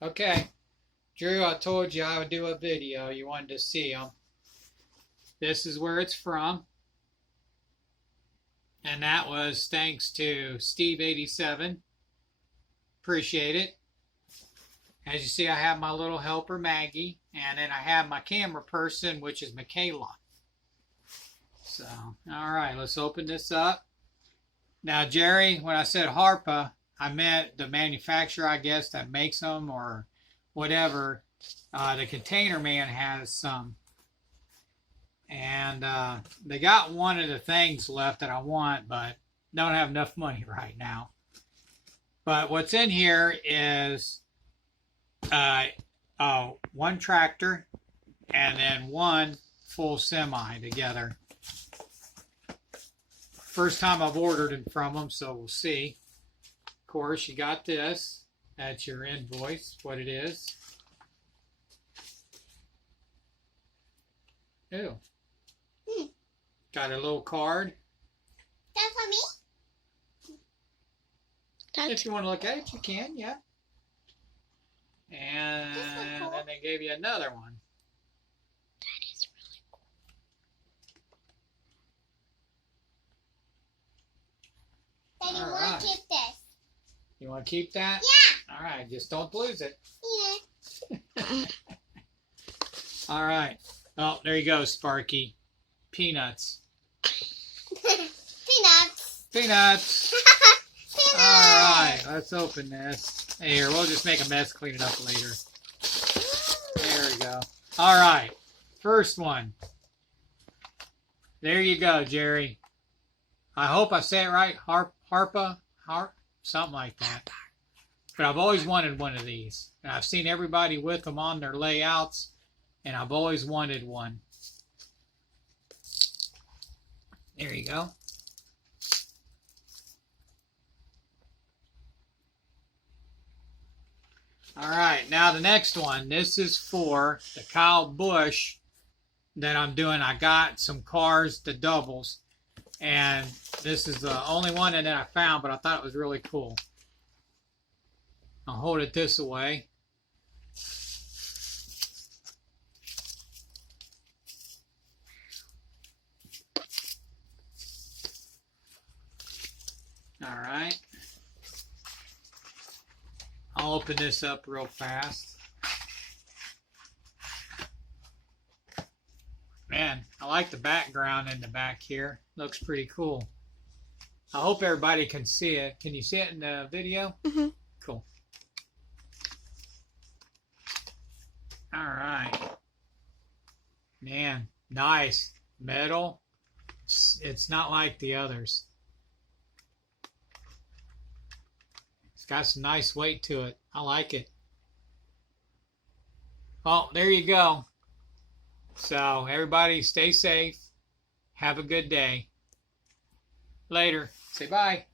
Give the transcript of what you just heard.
Okay, Drew, I told you I would do a video. You wanted to see them. This is where it's from. And that was thanks to Steve87. Appreciate it. As you see, I have my little helper, Maggie. And then I have my camera person, which is Michaela. So, all right, let's open this up. Now, Jerry, when I said Harpa, I meant the manufacturer, I guess, that makes them or whatever. The Container Man has some. And they got one of the things left that I want, but don't have enough money right now. But what's in here is one tractor and then one full semi together. First time I've ordered it from them, so we'll see. Of course, you got this. That's your invoice, what it is. Ew. Got a little card. That's for me? If you want to look at it, you can, yeah. And cool. then they gave you another one. That is really cool. Daddy, All want right. to keep this? You want to keep that? Yeah. All right, just don't lose it. Yeah. All right. Oh, there you go, Sparky. Peanuts. Peanuts. Peanuts. Peanuts. All right, let's open this. Here, we'll just make a mess, clean it up later. There we go. All right, first one. There you go, Jerry. I hope I say it right. Harpa, something like that. But I've always wanted one of these. And I've seen everybody with them on their layouts, and I've always wanted one. There you go. All right, now the next one. This is for the Kyle Busch that I'm doing. I got some cars, the doubles, and this is the only one that I found, but I thought it was really cool. I'll hold it this way. All right. I'll open this up real fast. Man, I like the background in the back here. Looks pretty cool. I hope everybody can see it. Can you see it in the video? Mm-hmm. Cool. All right. Man, nice. Metal. It's not like the others. It's got some nice weight to it. I like it. Oh, there you go. So, everybody stay safe. Have a good day. Later. Say bye.